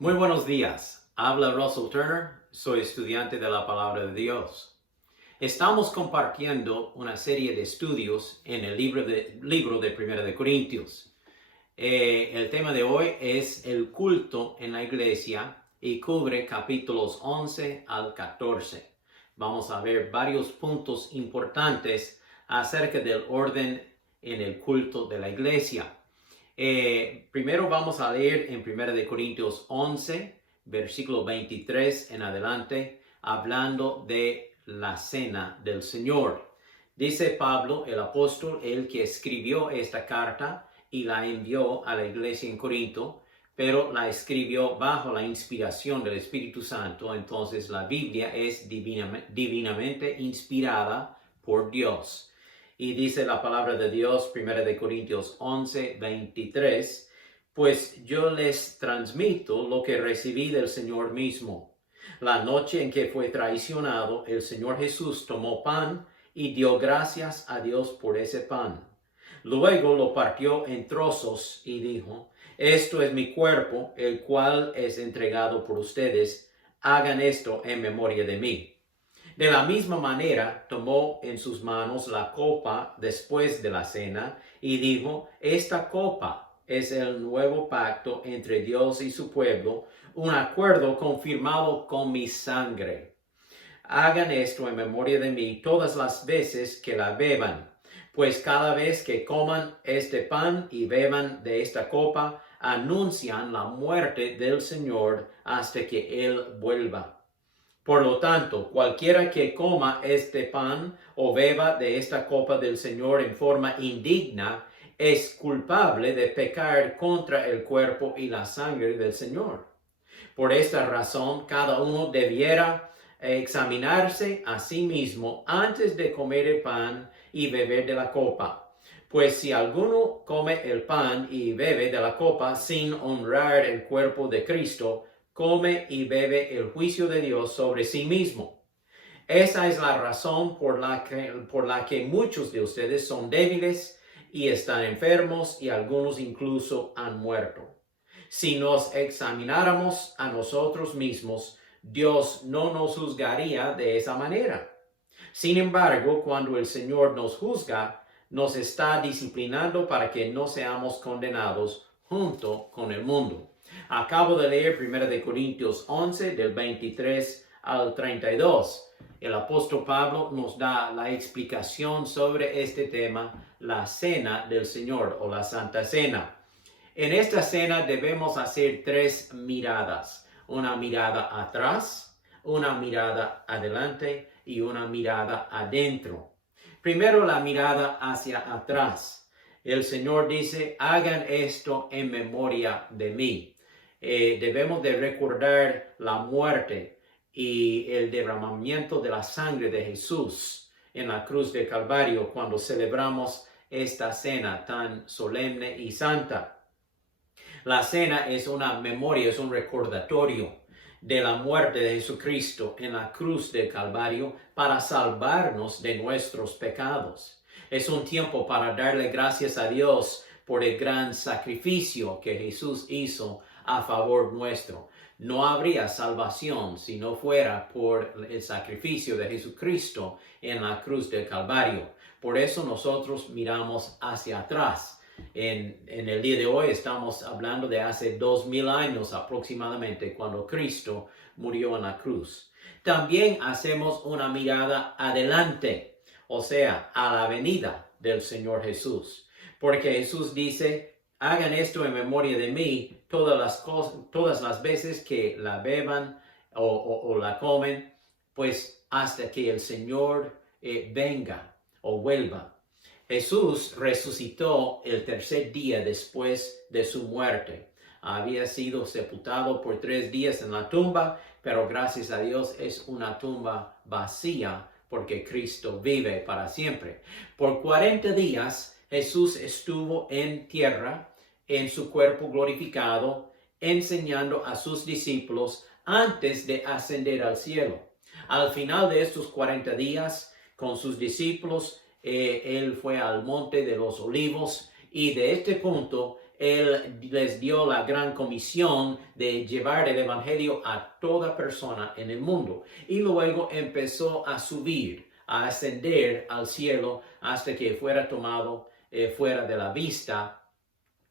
Muy buenos días. Habla Russell Turner. Soy estudiante de la Palabra de Dios. Estamos compartiendo una serie de estudios en el libro de Primera de Corintios. El tema de hoy es el culto en la iglesia y cubre capítulos 11 al 14. Vamos a ver varios puntos importantes acerca del orden en el culto de la iglesia. Primero vamos a leer en 1 de Corintios 11, versículo 23 en adelante, hablando de la cena del Señor. Dice Pablo, el apóstol, el que escribió esta carta y la envió a la iglesia en Corinto, pero la escribió bajo la inspiración del Espíritu Santo. Entonces la Biblia es divinamente inspirada por Dios. Y dice la palabra de Dios, 1 de Corintios 11, 23, pues yo les transmito lo que recibí del Señor mismo. La noche en que fue traicionado, el Señor Jesús tomó pan y dio gracias a Dios por ese pan. Luego lo partió en trozos y dijo, esto es mi cuerpo, el cual es entregado por ustedes. Hagan esto en memoria de mí. De la misma manera, tomó en sus manos la copa después de la cena y dijo, esta copa es el nuevo pacto entre Dios y su pueblo, un acuerdo confirmado con mi sangre. Hagan esto en memoria de mí todas las veces que la beban, pues cada vez que coman este pan y beban de esta copa, anuncian la muerte del Señor hasta que Él vuelva. Por lo tanto, cualquiera que coma este pan o beba de esta copa del Señor en forma indigna, es culpable de pecar contra el cuerpo y la sangre del Señor. Por esta razón, cada uno debiera examinarse a sí mismo antes de comer el pan y beber de la copa. Pues si alguno come el pan y bebe de la copa sin honrar el cuerpo de Cristo, come y bebe el juicio de Dios sobre sí mismo. Esa es la razón por la que muchos de ustedes son débiles y están enfermos y algunos incluso han muerto. Si nos examináramos a nosotros mismos, Dios no nos juzgaría de esa manera. Sin embargo, cuando el Señor nos juzga, nos está disciplinando para que no seamos condenados junto con el mundo. Acabo de leer 1 de Corintios 11, del 23 al 32. El apóstol Pablo nos da la explicación sobre este tema, la cena del Señor o la Santa Cena. En esta cena debemos hacer tres miradas. Una mirada atrás, una mirada adelante y una mirada adentro. Primero la mirada hacia atrás. El Señor dice, hagan esto en memoria de mí. Debemos de recordar la muerte y el derramamiento de la sangre de Jesús en la cruz de Calvario cuando celebramos esta cena tan solemne y santa. La cena es una memoria, es un recordatorio de la muerte de Jesucristo en la cruz del Calvario para salvarnos de nuestros pecados. Es un tiempo para darle gracias a Dios por el gran sacrificio que Jesús hizo a favor nuestro. No habría salvación si no fuera por el sacrificio de Jesucristo en la cruz del Calvario. Por eso nosotros miramos hacia atrás. En el día de hoy estamos hablando de hace 2000 años aproximadamente cuando Cristo murió en la cruz. También hacemos una mirada adelante, o sea, a la venida del Señor Jesús. Porque Jesús dice, hagan esto en memoria de mí todas las veces que la beban o la comen, pues hasta que el Señor venga o vuelva. Jesús resucitó el tercer día después de su muerte. Había sido sepultado por 3 días en la tumba, pero gracias a Dios es una tumba vacía porque Cristo vive para siempre. Por 40 días Jesús estuvo en tierra, en su cuerpo glorificado, enseñando a sus discípulos antes de ascender al cielo. Al final de estos 40 días, con sus discípulos, él fue al monte de los olivos y de este punto Él les dio la gran comisión de llevar el evangelio a toda persona en el mundo. Y luego empezó a subir, a ascender al cielo hasta que fuera tomado fuera de la vista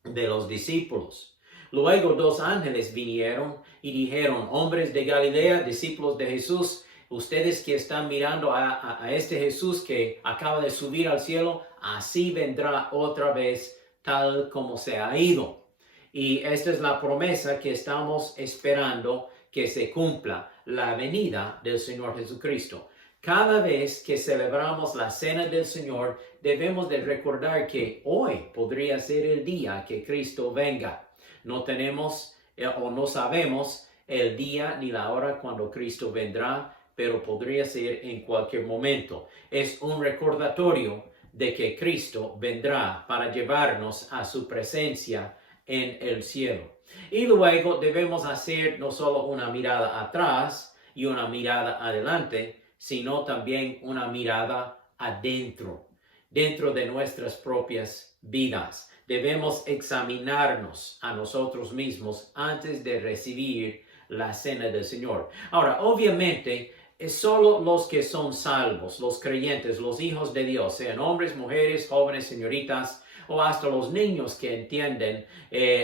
de los discípulos. Luego 2 ángeles vinieron y dijeron: hombres de Galilea, discípulos de Jesús, ustedes que están mirando a este Jesús que acaba de subir al cielo, así vendrá otra vez tal como se ha ido. Y esta es la promesa que estamos esperando que se cumpla, la venida del Señor Jesucristo. Cada vez que celebramos la cena del Señor, debemos de recordar que hoy podría ser el día que Cristo venga. No tenemos o no sabemos el día ni la hora cuando Cristo vendrá, pero podría ser en cualquier momento. Es un recordatorio de que Cristo vendrá para llevarnos a su presencia en el cielo. Y luego debemos hacer no solo una mirada atrás y una mirada adelante, sino también una mirada adentro, dentro de nuestras propias vidas. Debemos examinarnos a nosotros mismos antes de recibir la cena del Señor. Ahora, obviamente, es solo los que son salvos, los creyentes, los hijos de Dios, sean hombres, mujeres, jóvenes, señoritas, o hasta los niños que entienden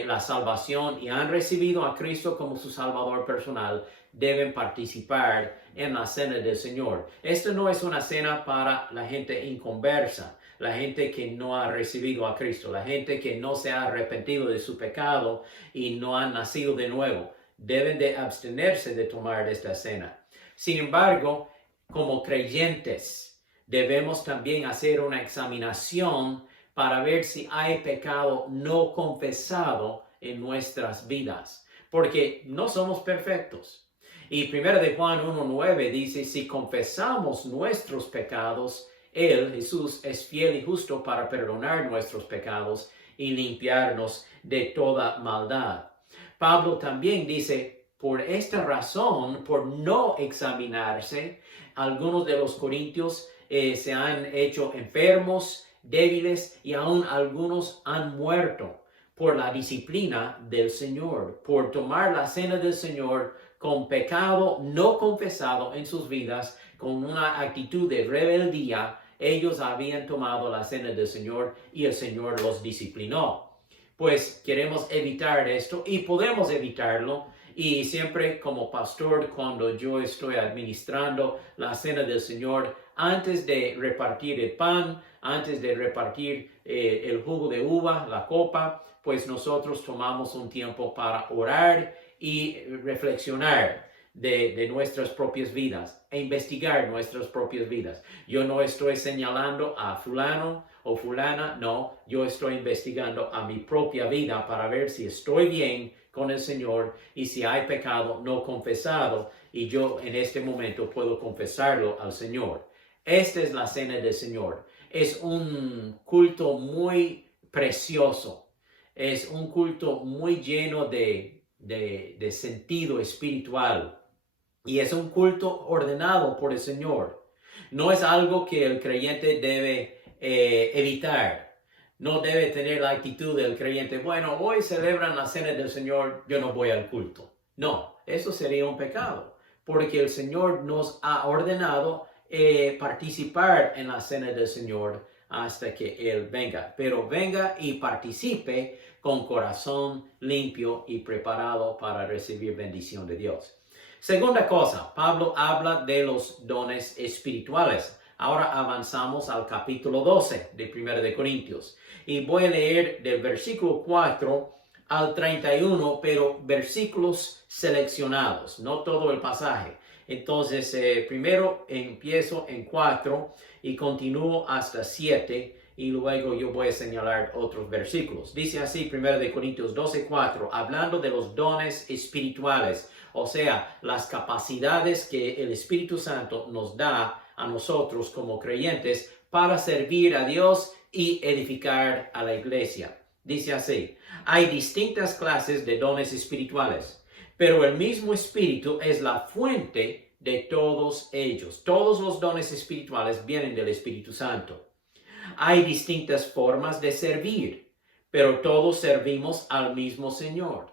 la salvación y han recibido a Cristo como su Salvador personal, deben participar en la cena del Señor. Esta no es una cena para la gente inconversa, la gente que no ha recibido a Cristo, la gente que no se ha arrepentido de su pecado y no ha nacido de nuevo. Deben de abstenerse de tomar esta cena. Sin embargo, como creyentes, debemos también hacer una examinación para ver si hay pecado no confesado en nuestras vidas, porque no somos perfectos. Y 1 de Juan 1:9 dice: si confesamos nuestros pecados, Él, Jesús, es fiel y justo para perdonar nuestros pecados y limpiarnos de toda maldad. Pablo también dice: por esta razón, por no examinarse, algunos de los corintios se han hecho enfermos, débiles, y aún algunos han muerto por la disciplina del Señor, por tomar la cena del Señor con pecado no confesado en sus vidas, con una actitud de rebeldía. Ellos habían tomado la cena del Señor y el Señor los disciplinó. Pues queremos evitar esto y podemos evitarlo. Y siempre como pastor, cuando yo estoy administrando la cena del Señor, antes de repartir el pan, antes de repartir el jugo de uva, la copa, pues nosotros tomamos un tiempo para orar y reflexionar de nuestras propias vidas e investigar nuestras propias vidas. Yo no estoy señalando a fulano o fulana, no, yo estoy investigando a mi propia vida para ver si estoy bien con el Señor y si hay pecado no confesado, y yo en este momento puedo confesarlo al Señor. Esta es la cena del Señor. Es un culto muy precioso. Es un culto muy lleno de sentido espiritual. Y es un culto ordenado por el Señor. No es algo que el creyente debe evitar. No debe tener la actitud del creyente: bueno, hoy celebran la cena del Señor, yo no voy al culto. No, eso sería un pecado, porque el Señor nos ha ordenado participar en la cena del Señor hasta que Él venga. Pero venga y participe con corazón limpio y preparado para recibir bendición de Dios. Segunda cosa, Pablo habla de los dones espirituales. Ahora avanzamos al capítulo 12 de 1 de Corintios. Y voy a leer del versículo 4 al 31, pero versículos seleccionados, no todo el pasaje. Entonces, primero empiezo en 4 y continúo hasta 7, y luego yo voy a señalar otros versículos. Dice así 1 de Corintios 12:4, hablando de los dones espirituales, o sea, las capacidades que el Espíritu Santo nos da a nosotros como creyentes para servir a Dios y edificar a la iglesia. Dice así: hay distintas clases de dones espirituales, pero el mismo Espíritu es la fuente de todos ellos. Todos los dones espirituales vienen del Espíritu Santo. Hay distintas formas de servir, pero todos servimos al mismo Señor.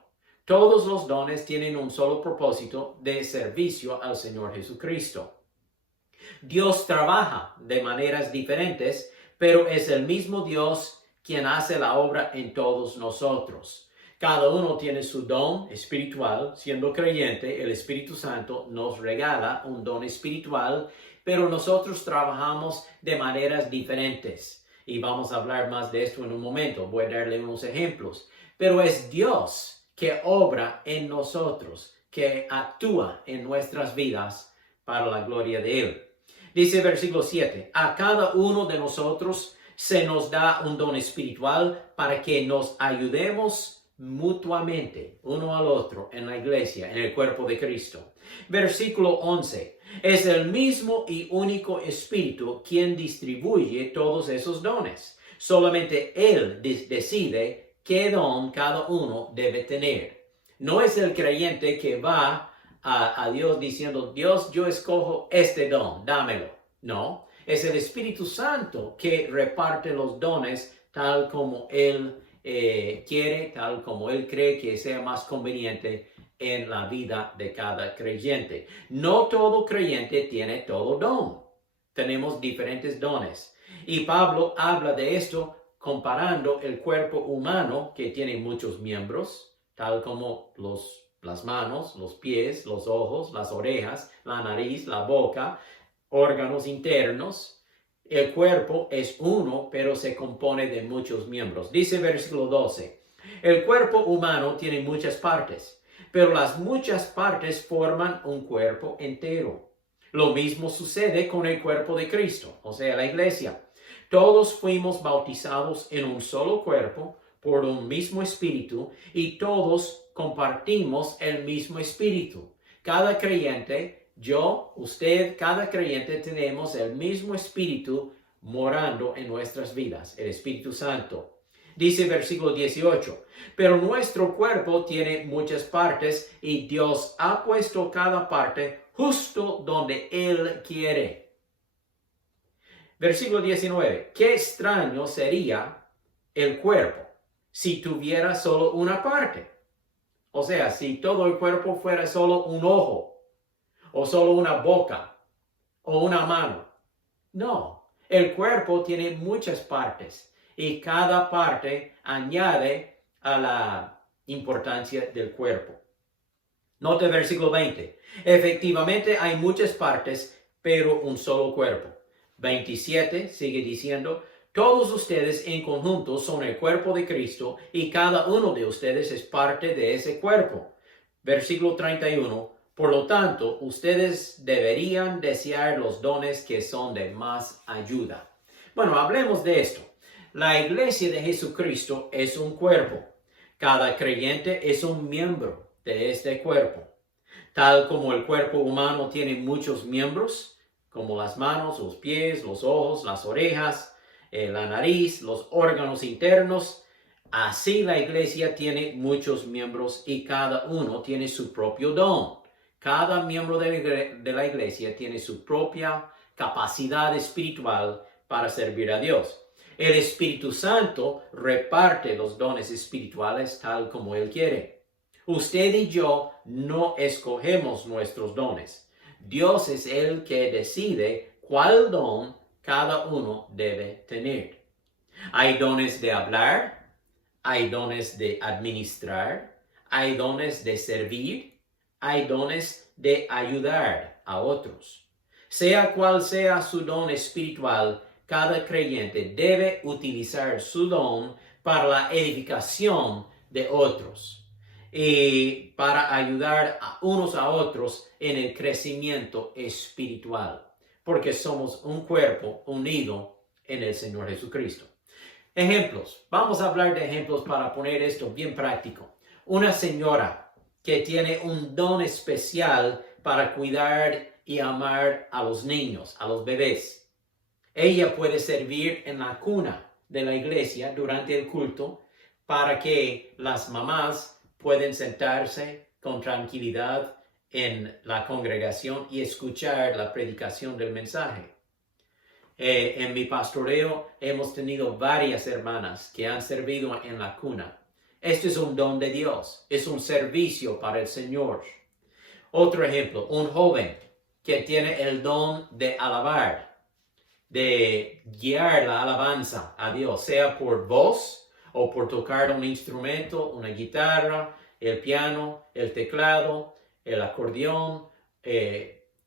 Todos los dones tienen un solo propósito de servicio al Señor Jesucristo. Dios trabaja de maneras diferentes, pero es el mismo Dios quien hace la obra en todos nosotros. Cada uno tiene su don espiritual. Siendo creyente, el Espíritu Santo nos regala un don espiritual, pero nosotros trabajamos de maneras diferentes. Y vamos a hablar más de esto en un momento. Voy a darle unos ejemplos. Pero es Dios que obra en nosotros, que actúa en nuestras vidas para la gloria de Él. Dice versículo 7, a cada uno de nosotros se nos da un don espiritual para que nos ayudemos mutuamente uno al otro en la iglesia, en el cuerpo de Cristo. Versículo 11, es el mismo y único Espíritu quien distribuye todos esos dones. Solamente Él decide qué don cada uno debe tener. No es el creyente que va a Dios diciendo, Dios, yo escojo este don, dámelo. No, es el Espíritu Santo que reparte los dones tal como Él quiere, tal como Él cree que sea más conveniente en la vida de cada creyente. No todo creyente tiene todo don. Tenemos diferentes dones. Y Pablo habla de esto comparando el cuerpo humano que tiene muchos miembros, tal como las manos, los pies, los ojos, las orejas, la nariz, la boca, órganos internos. El cuerpo es uno, pero se compone de muchos miembros. Dice versículo 12, el cuerpo humano tiene muchas partes, pero las muchas partes forman un cuerpo entero. Lo mismo sucede con el cuerpo de Cristo, o sea, la iglesia. Todos fuimos bautizados en un solo cuerpo por un mismo espíritu y todos compartimos el mismo espíritu. Cada creyente, yo, usted, cada creyente tenemos el mismo espíritu morando en nuestras vidas, el Espíritu Santo. Dice versículo 18, pero nuestro cuerpo tiene muchas partes y Dios ha puesto cada parte justo donde Él quiere. Versículo 19, qué extraño sería el cuerpo si tuviera solo una parte. O sea, si todo el cuerpo fuera solo un ojo, o solo una boca, o una mano. No, el cuerpo tiene muchas partes y cada parte añade a la importancia del cuerpo. Nota el versículo 20. Efectivamente hay muchas partes, pero un solo cuerpo. 27 sigue diciendo, todos ustedes en conjunto son el cuerpo de Cristo y cada uno de ustedes es parte de ese cuerpo. Versículo 31. Por lo tanto, ustedes deberían desear los dones que son de más ayuda. Bueno, hablemos de esto. La iglesia de Jesucristo es un cuerpo. Cada creyente es un miembro de este cuerpo. Tal como el cuerpo humano tiene muchos miembros, como las manos, los pies, los ojos, las orejas, la nariz, los órganos internos, así la iglesia tiene muchos miembros y cada uno tiene su propio don. Cada miembro de la iglesia tiene su propia capacidad espiritual para servir a Dios. El Espíritu Santo reparte los dones espirituales tal como Él quiere. Usted y yo no escogemos nuestros dones. Dios es el que decide cuál don cada uno debe tener. Hay dones de hablar, hay dones de administrar, hay dones de servir, hay dones de ayudar a otros. Sea cual sea su don espiritual, cada creyente debe utilizar su don para la edificación de otros y para ayudar a unos a otros en el crecimiento espiritual, porque somos un cuerpo unido en el Señor Jesucristo. Ejemplos. Vamos a hablar de ejemplos para poner esto bien práctico. Una señora que tiene un don especial para cuidar y amar a los niños, a los bebés. Ella puede servir en la cuna de la iglesia durante el culto para que las mamás pueden sentarse con tranquilidad en la congregación y escuchar la predicación del mensaje. En mi pastoreo hemos tenido varias hermanas que han servido en la cuna. Esto es un don de Dios, es un servicio para el Señor. Otro ejemplo, un joven que tiene el don de alabar, de guiar la alabanza a Dios, sea por voz o por tocar un instrumento, una guitarra, el piano, el teclado, el acordeón,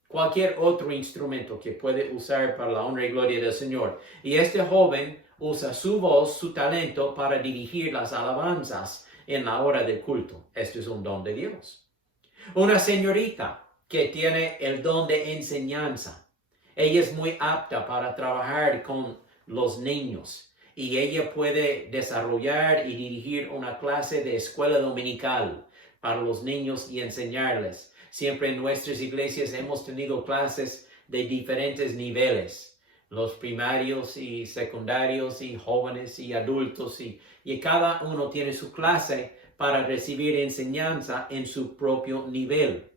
cualquier otro instrumento que puede usar para la honra y gloria del Señor. Y este joven usa su voz, su talento para dirigir las alabanzas en la hora del culto. Esto es un don de Dios. Una señorita que tiene el don de enseñanza. Ella es muy apta para trabajar con los niños y ella puede desarrollar y dirigir una clase de escuela dominical para los niños y enseñarles. Siempre en nuestras iglesias hemos tenido clases de diferentes niveles, los primarios y secundarios y jóvenes y adultos y cada uno tiene su clase para recibir enseñanza en su propio nivel.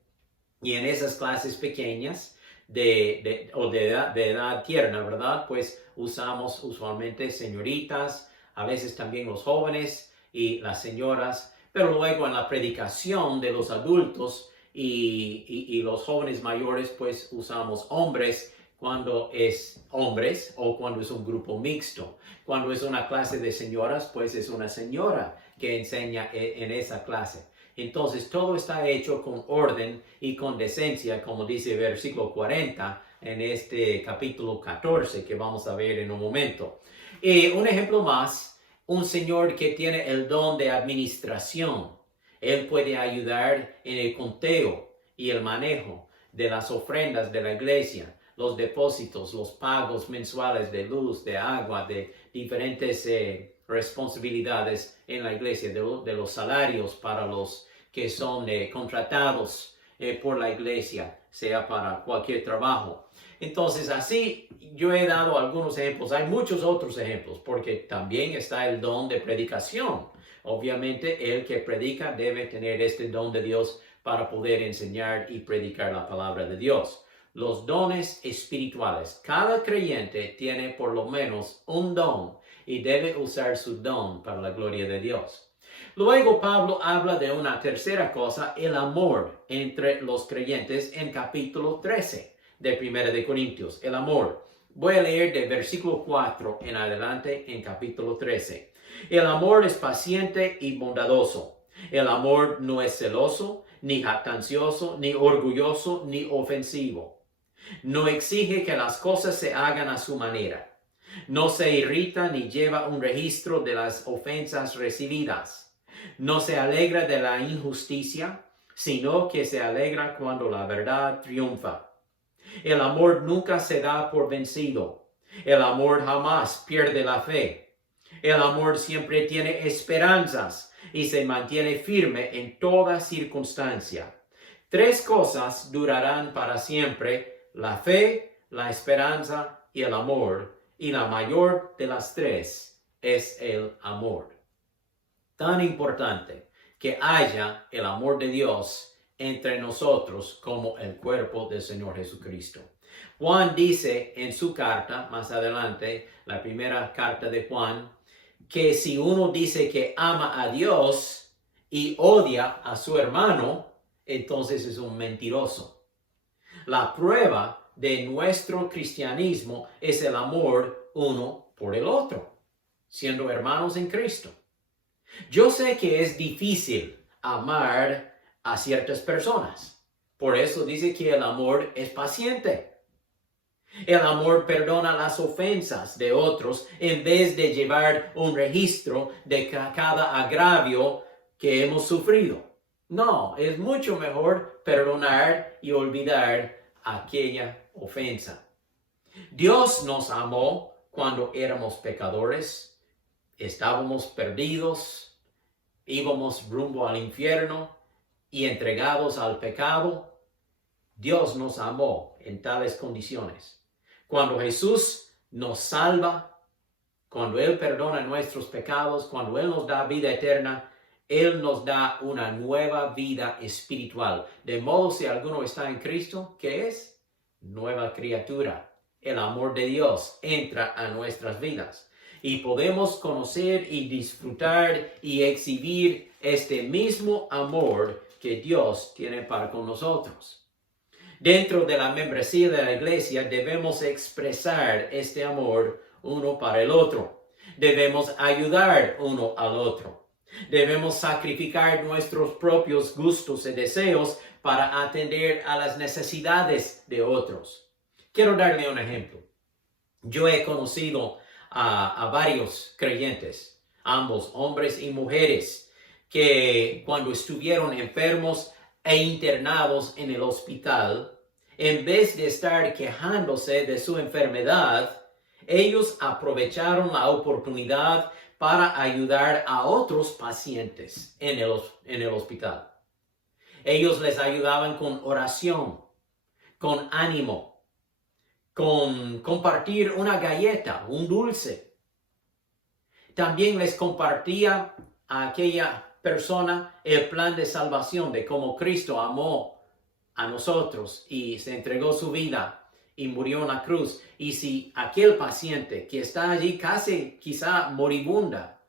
Y en esas clases pequeñas de edad tierna, ¿verdad? Pues usamos usualmente señoritas, a veces también los jóvenes y las señoras, pero luego en la predicación de los adultos y los jóvenes mayores, pues usamos hombres cuando es hombres o cuando es un grupo mixto. Cuando es una clase de señoras, pues es una señora que enseña en esa clase. Entonces, todo está hecho con orden y con decencia, como dice el versículo 40 en este capítulo 14 que vamos a ver en un momento. Un ejemplo más, un señor que tiene el don de administración. Él puede ayudar en el conteo y el manejo de las ofrendas de la iglesia, los depósitos, los pagos mensuales de luz, de agua, de diferentes responsabilidades en la iglesia, de los salarios para los que son contratados por la iglesia, sea para cualquier trabajo. Entonces, así yo he dado algunos ejemplos. Hay muchos otros ejemplos, porque también está el don de predicación. Obviamente, el que predica debe tener este don de Dios para poder enseñar y predicar la palabra de Dios. Los dones espirituales. Cada creyente tiene por lo menos un don y debe usar su don para la gloria de Dios. Luego Pablo habla de una tercera cosa, el amor entre los creyentes en capítulo 13 de 1 de Corintios. El amor. Voy a leer del versículo 4 en adelante en capítulo 13. El amor es paciente y bondadoso. El amor no es celoso, ni jactancioso, ni orgulloso, ni ofensivo. No exige que las cosas se hagan a su manera. No se irrita ni lleva un registro de las ofensas recibidas. No se alegra de la injusticia, sino que se alegra cuando la verdad triunfa. El amor nunca se da por vencido. El amor jamás pierde la fe. El amor siempre tiene esperanzas y se mantiene firme en toda circunstancia. 3 cosas durarán para siempre: la fe, la esperanza y el amor. Y la mayor de las 3 es el amor. Tan importante que haya el amor de Dios entre nosotros como el cuerpo del Señor Jesucristo. Juan dice en su carta, más adelante, la primera carta de Juan, que si uno dice que ama a Dios y odia a su hermano, entonces es un mentiroso. La prueba de nuestro cristianismo es el amor uno por el otro, siendo hermanos en Cristo. Yo sé que es difícil amar a ciertas personas. Por eso dice que el amor es paciente. El amor perdona las ofensas de otros en vez de llevar un registro de cada agravio que hemos sufrido. No, es mucho mejor perdonar y olvidar aquella ofensa. Dios nos amó cuando éramos pecadores, estábamos perdidos, íbamos rumbo al infierno y entregados al pecado. Dios nos amó en tales condiciones. Cuando Jesús nos salva, cuando Él perdona nuestros pecados, cuando Él nos da vida eterna, Él nos da una nueva vida espiritual. De modo, si alguno está en Cristo, ¿qué es? Nueva criatura. el amor de Dios entra a nuestras vidas y podemos conocer y disfrutar y exhibir este mismo amor que Dios tiene para con nosotros. Dentro de la membresía de la iglesia debemos expresar este amor uno para el otro. Debemos ayudar uno al otro. Debemos sacrificar nuestros propios gustos y deseos para atender a las necesidades de otros. Quiero darle un ejemplo. Yo he conocido a varios creyentes, ambos hombres y mujeres, que cuando estuvieron enfermos e internados en el hospital, en vez de estar quejándose de su enfermedad, ellos aprovecharon la oportunidad para ayudar a otros pacientes en el hospital. Ellos les ayudaban con oración, con ánimo, con compartir una galleta, un dulce. También les compartía a aquella persona el plan de salvación, de cómo Cristo amó a nosotros y se entregó su vida y murió en la cruz. Y si aquel paciente que está allí casi quizá moribunda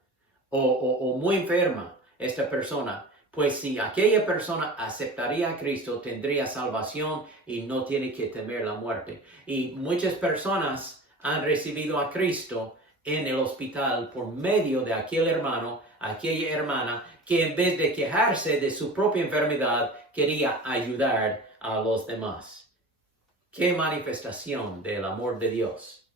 o muy enferma, esta persona, pues si aquella persona aceptaría a Cristo, tendría salvación y no tiene que temer la muerte. Y muchas personas han recibido a Cristo en el hospital por medio de aquel hermano, aquella hermana, que en vez de quejarse de su propia enfermedad, quería ayudar a los demás. ¡Qué manifestación del amor de Dios!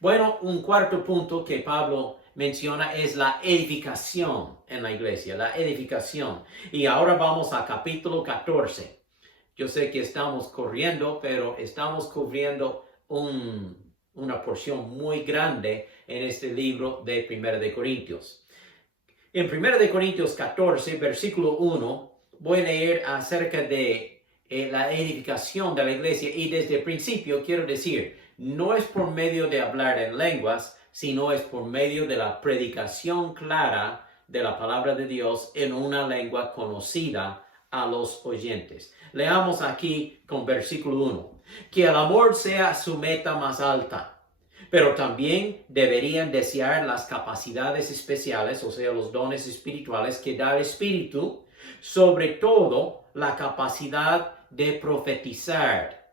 Bueno, un cuarto punto que Pablo menciona es la edificación en la iglesia, la edificación. Y ahora vamos a capítulo 14. Yo sé que estamos corriendo, pero estamos cubriendo una porción muy grande en este libro de 1 de Corintios. En 1 de Corintios 14, versículo 1, voy a leer acerca de la edificación de la iglesia, y desde el principio quiero decir, no es por medio de hablar en lenguas, sino es por medio de la predicación clara de la palabra de Dios en una lengua conocida a los oyentes. Leamos aquí con versículo 1. Que el amor sea su meta más alta, pero también deberían desear las capacidades especiales, o sea, los dones espirituales que da el Espíritu, sobre todo la capacidad de profetizar.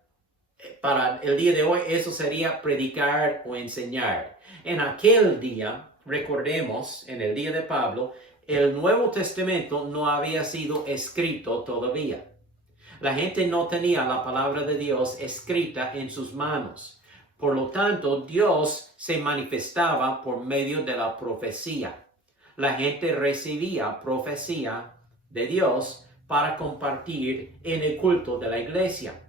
Para el día de hoy eso sería predicar o enseñar. En aquel día, recordemos, en el día de Pablo, el Nuevo Testamento no había sido escrito todavía. La gente no tenía la palabra de Dios escrita en sus manos. Por lo tanto, Dios se manifestaba por medio de la profecía. La gente recibía profecía de Dios para compartir en el culto de la iglesia.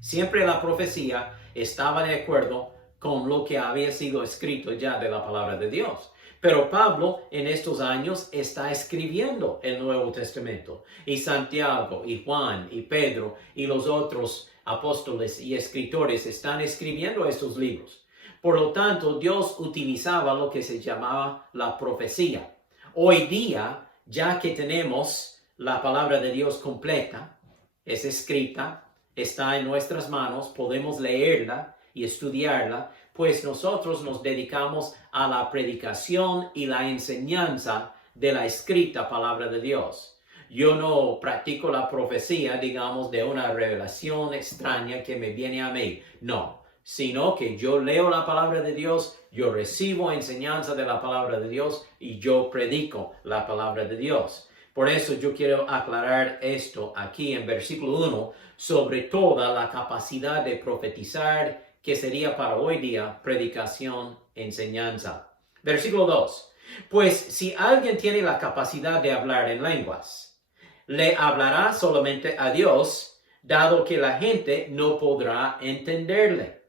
Siempre la profecía estaba de acuerdo con lo que había sido escrito ya de la palabra de Dios. Pero Pablo en estos años está escribiendo el Nuevo Testamento. Y Santiago, y Juan, y Pedro, y los otros apóstoles y escritores están escribiendo estos libros. Por lo tanto, Dios utilizaba lo que se llamaba la profecía. Hoy día, ya que tenemos la palabra de Dios completa, es escrita, está en nuestras manos, podemos leerla y estudiarla, pues nosotros nos dedicamos a la predicación y la enseñanza de la escrita palabra de Dios. Yo no practico la profecía, digamos, de una revelación extraña que me viene a mí. No, sino que yo leo la palabra de Dios, yo recibo enseñanza de la palabra de Dios y yo predico la palabra de Dios. Por eso yo quiero aclarar esto aquí en versículo 1, sobre toda la capacidad de profetizar, que sería para hoy día predicación, enseñanza. Versículo 2. Pues si alguien tiene la capacidad de hablar en lenguas, le hablará solamente a Dios, dado que la gente no podrá entenderle.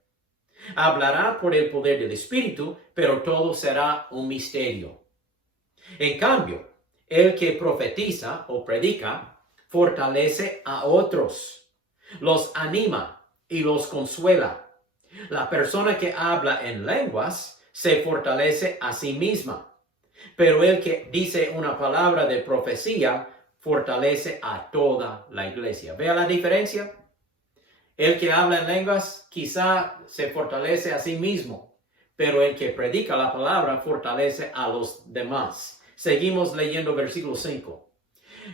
Hablará por el poder del Espíritu, pero todo será un misterio. En cambio, el que profetiza o predica fortalece a otros, los anima y los consuela. La persona que habla en lenguas se fortalece a sí misma, pero el que dice una palabra de profecía fortalece a toda la iglesia. ¿Vea la diferencia? El que habla en lenguas quizá se fortalece a sí mismo, pero el que predica la palabra fortalece a los demás. Seguimos leyendo versículo 5.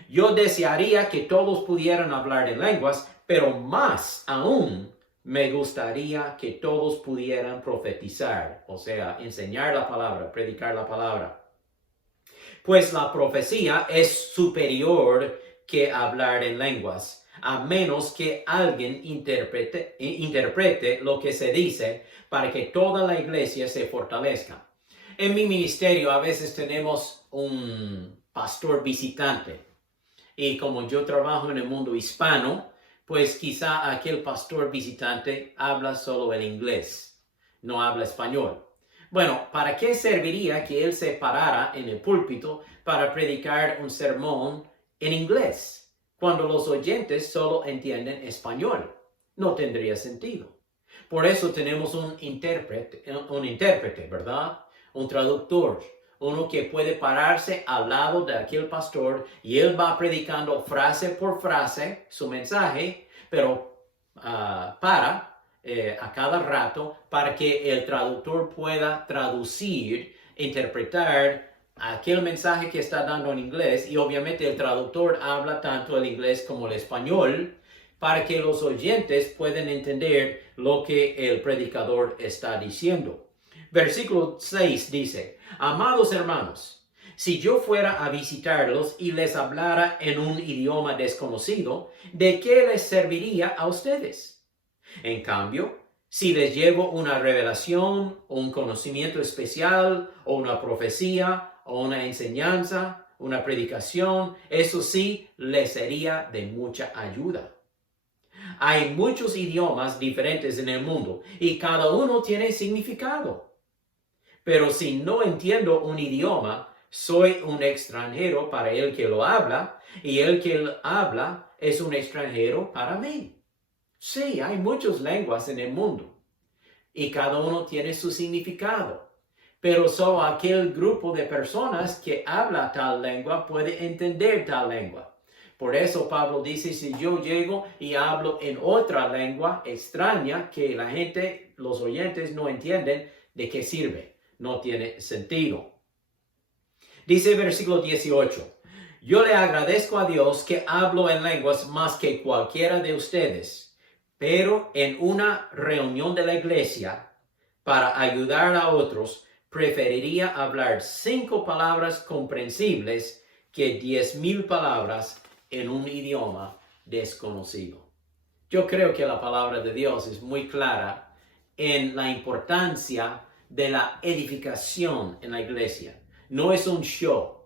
Yo desearía que todos pudieran hablar en lenguas, pero más aún me gustaría que todos pudieran profetizar, o sea, enseñar la palabra, predicar la palabra. Pues la profecía es superior que hablar en lenguas, a menos que alguien interprete lo que se dice para que toda la iglesia se fortalezca. En mi ministerio a veces tenemos un pastor visitante. Y como yo trabajo en el mundo hispano, pues quizá aquel pastor visitante habla solo en inglés, no habla español. Bueno, ¿para qué serviría que él se parara en el púlpito para predicar un sermón en inglés, cuando los oyentes solo entienden español? No tendría sentido. Por eso tenemos un intérprete, ¿verdad? Un traductor. Uno que puede pararse al lado de aquel pastor y él va predicando frase por frase su mensaje, pero a cada rato para que el traductor pueda traducir, interpretar aquel mensaje que está dando en inglés, y obviamente el traductor habla tanto el inglés como el español para que los oyentes puedan entender lo que el predicador está diciendo. Versículo 6 dice: amados hermanos, si yo fuera a visitarlos y les hablara en un idioma desconocido, ¿de qué les serviría a ustedes? En cambio, si les llevo una revelación, o un conocimiento especial, o una profecía, o una enseñanza, una predicación, eso sí les sería de mucha ayuda. Hay muchos idiomas diferentes en el mundo y cada uno tiene significado. Pero si no entiendo un idioma, soy un extranjero para el que lo habla, y el que lo habla es un extranjero para mí. Sí, hay muchas lenguas en el mundo y cada uno tiene su significado. Pero solo aquel grupo de personas que habla tal lengua puede entender tal lengua. Por eso Pablo dice: si yo llego y hablo en otra lengua extraña que la gente, los oyentes no entienden, ¿de qué sirve? No tiene sentido. Dice versículo 18: yo le agradezco a Dios que hablo en lenguas más que cualquiera de ustedes, pero en una reunión de la iglesia, para ayudar a otros, preferiría hablar 5 palabras comprensibles que 10,000 palabras en un idioma desconocido. Yo creo que la palabra de Dios es muy clara en la importancia de la edificación en la iglesia. No es un show,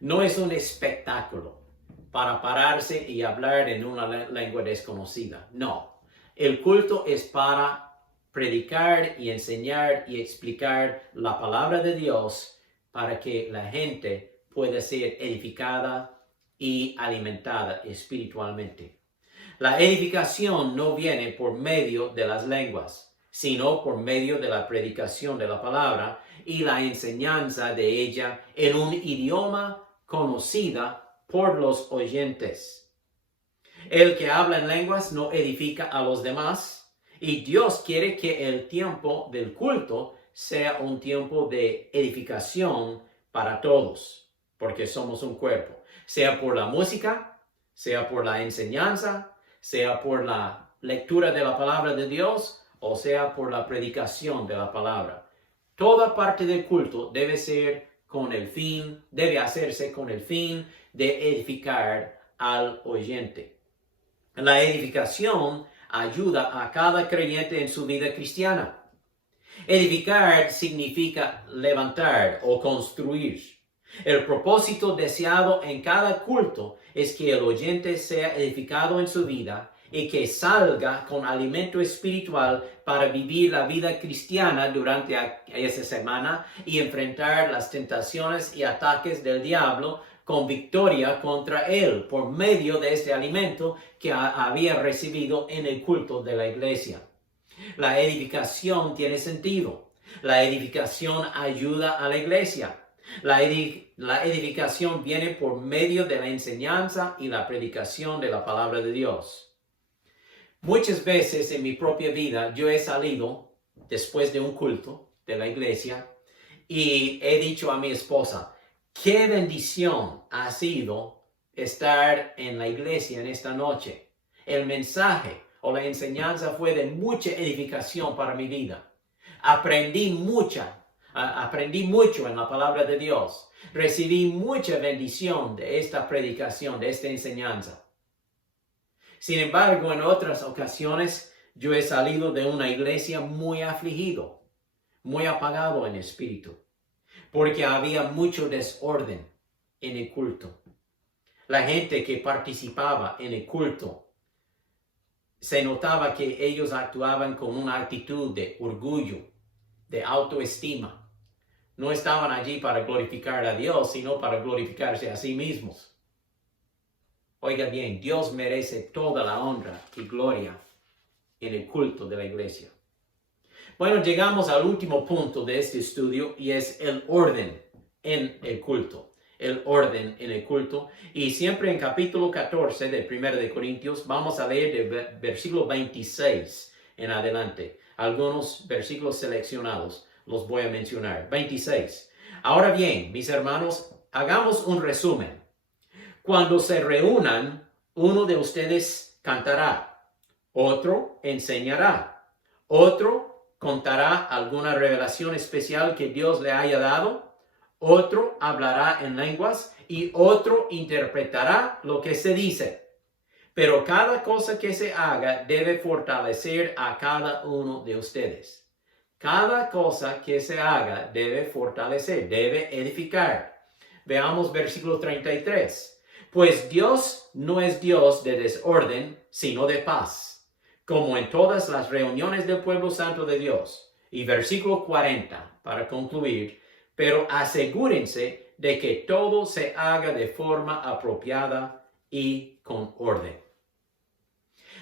no es un espectáculo para pararse y hablar en una lengua desconocida. No, el culto es para predicar y enseñar y explicar la palabra de Dios para que la gente pueda ser edificada y alimentada espiritualmente. La edificación no viene por medio de las lenguas, sino por medio de la predicación de la palabra y la enseñanza de ella en un idioma conocida por los oyentes. El que habla en lenguas no edifica a los demás, y Dios quiere que el tiempo del culto sea un tiempo de edificación para todos, porque somos un cuerpo, sea por la música, sea por la enseñanza, sea por la lectura de la palabra de Dios, o sea por la predicación de la palabra. Toda parte del culto debe hacerse con el fin de edificar al oyente. La edificación ayuda a cada creyente en su vida cristiana. Edificar significa levantar o construir. El propósito deseado en cada culto es que el oyente sea edificado en su vida y que salga con alimento espiritual para vivir la vida cristiana durante esa semana y enfrentar las tentaciones y ataques del diablo con victoria contra él por medio de este alimento que había recibido en el culto de la iglesia. La edificación tiene sentido. La edificación ayuda a la iglesia. La edificación viene por medio de la enseñanza y la predicación de la palabra de Dios. Muchas veces en mi propia vida yo he salido después de un culto de la iglesia y he dicho a mi esposa, qué bendición ha sido estar en la iglesia en esta noche. El mensaje o la enseñanza fue de mucha edificación para mi vida. Aprendí mucho en la palabra de Dios. Recibí mucha bendición de esta predicación, de esta enseñanza. Sin embargo, en otras ocasiones yo he salido de una iglesia muy afligido, muy apagado en espíritu, porque había mucho desorden en el culto. La gente que participaba en el culto se notaba que ellos actuaban con una actitud de orgullo, de autoestima. No estaban allí para glorificar a Dios, sino para glorificarse a sí mismos. Oiga bien, Dios merece toda la honra y gloria en el culto de la iglesia. Bueno, llegamos al último punto de este estudio y es el orden en el culto. El orden en el culto. Y siempre en capítulo 14 de 1 de Corintios vamos a leer del versículo 26 en adelante. Algunos versículos seleccionados los voy a mencionar. 26. Ahora bien, mis hermanos, hagamos un resumen. Cuando se reúnan, uno de ustedes cantará, otro enseñará, otro contará alguna revelación especial que Dios le haya dado, otro hablará en lenguas y otro interpretará lo que se dice. Pero cada cosa que se haga debe fortalecer a cada uno de ustedes. Cada cosa que se haga debe fortalecer, debe edificar. Veamos versículo 33. Pues Dios no es Dios de desorden, sino de paz, como en todas las reuniones del pueblo santo de Dios. Y versículo 40, para concluir, pero asegúrense de que todo se haga de forma apropiada y con orden.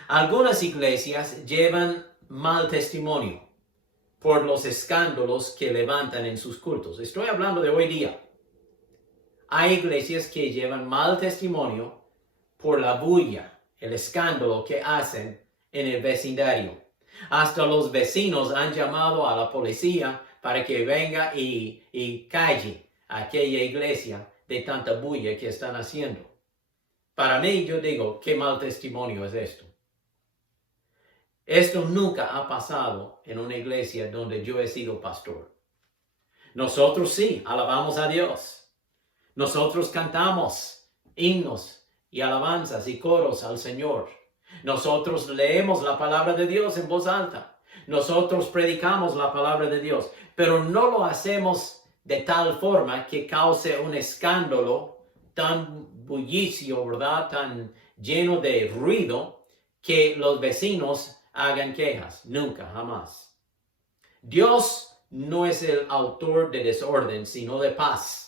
Algunas iglesias llevan mal testimonio por los escándalos que levantan en sus cultos. Estoy hablando de hoy día. Hay iglesias que llevan mal testimonio por la bulla, el escándalo que hacen en el vecindario. Hasta los vecinos han llamado a la policía para que venga y calle a aquella iglesia de tanta bulla que están haciendo. Para mí, yo digo, qué mal testimonio es esto. Esto nunca ha pasado en una iglesia donde yo he sido pastor. Nosotros sí, alabamos a Dios. Nosotros cantamos himnos y alabanzas y coros al Señor. Nosotros leemos la palabra de Dios en voz alta. Nosotros predicamos la palabra de Dios, pero no lo hacemos de tal forma que cause un escándalo tan bullicio, ¿verdad? Tan lleno de ruido que los vecinos hagan quejas. Nunca, jamás. Dios no es el autor de desorden, sino de paz.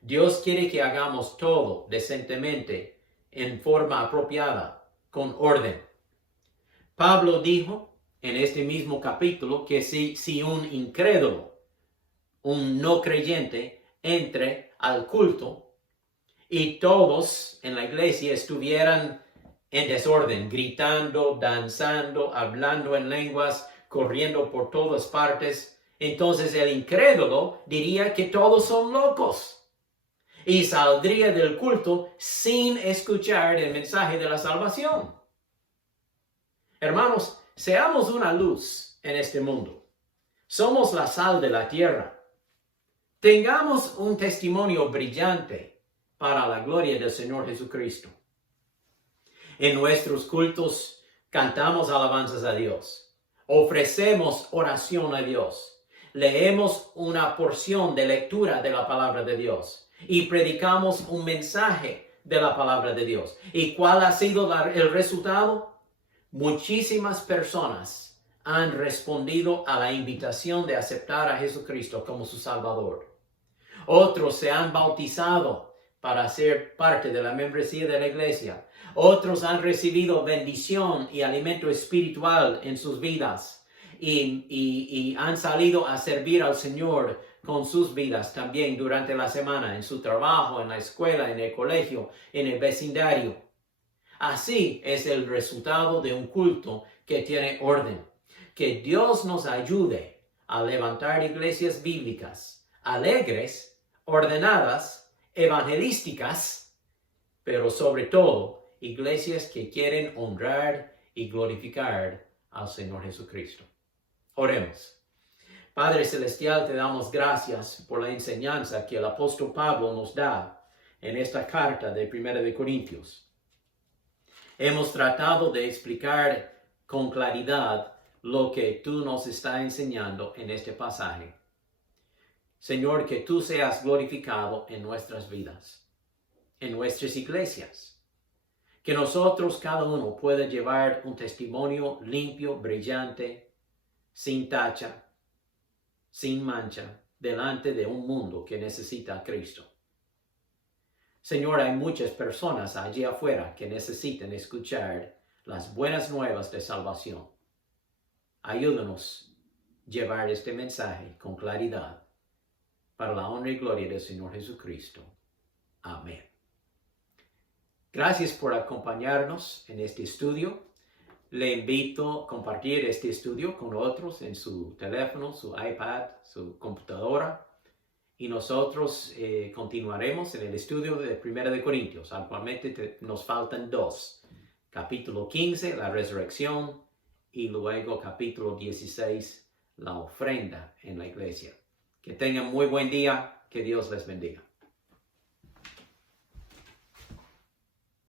Dios quiere que hagamos todo decentemente, en forma apropiada, con orden. Pablo dijo en este mismo capítulo que si un incrédulo, un no creyente, entre al culto y todos en la iglesia estuvieran en desorden, gritando, danzando, hablando en lenguas, corriendo por todas partes, entonces el incrédulo diría que todos son locos. Y saldría del culto sin escuchar el mensaje de la salvación. Hermanos, seamos una luz en este mundo. Somos la sal de la tierra. Tengamos un testimonio brillante para la gloria del Señor Jesucristo. En nuestros cultos cantamos alabanzas a Dios. Ofrecemos oración a Dios. Leemos una porción de lectura de la palabra de Dios. Y predicamos un mensaje de la palabra de Dios. ¿Y cuál ha sido el resultado? Muchísimas personas han respondido a la invitación de aceptar a Jesucristo como su Salvador. Otros se han bautizado para ser parte de la membresía de la iglesia. Otros han recibido bendición y alimento espiritual en sus vidas. Y han salido a servir al Señor con sus vidas también durante la semana, en su trabajo, en la escuela, en el colegio, en el vecindario. Así es el resultado de un culto que tiene orden. Que Dios nos ayude a levantar iglesias bíblicas, alegres, ordenadas, evangelísticas, pero sobre todo, iglesias que quieren honrar y glorificar al Señor Jesucristo. Oremos. Padre Celestial, te damos gracias por la enseñanza que el apóstol Pablo nos da en esta carta de 1 de Corintios. Hemos tratado de explicar con claridad lo que tú nos estás enseñando en este pasaje. Señor, que tú seas glorificado en nuestras vidas, en nuestras iglesias. Que nosotros, cada uno, pueda llevar un testimonio limpio, brillante, sin tacha, sin mancha, delante de un mundo que necesita a Cristo. Señor, hay muchas personas allí afuera que necesitan escuchar las buenas nuevas de salvación. Ayúdanos a llevar este mensaje con claridad para la honra y gloria del Señor Jesucristo. Amén. Gracias por acompañarnos en este estudio. Le invito a compartir este estudio con otros en su teléfono, su iPad, su computadora. Y nosotros continuaremos en el estudio de 1 de Corintios. Actualmente nos faltan 2. Capítulo 15, la resurrección, y luego capítulo 16, la ofrenda en la iglesia. Que tengan muy buen día. Que Dios les bendiga.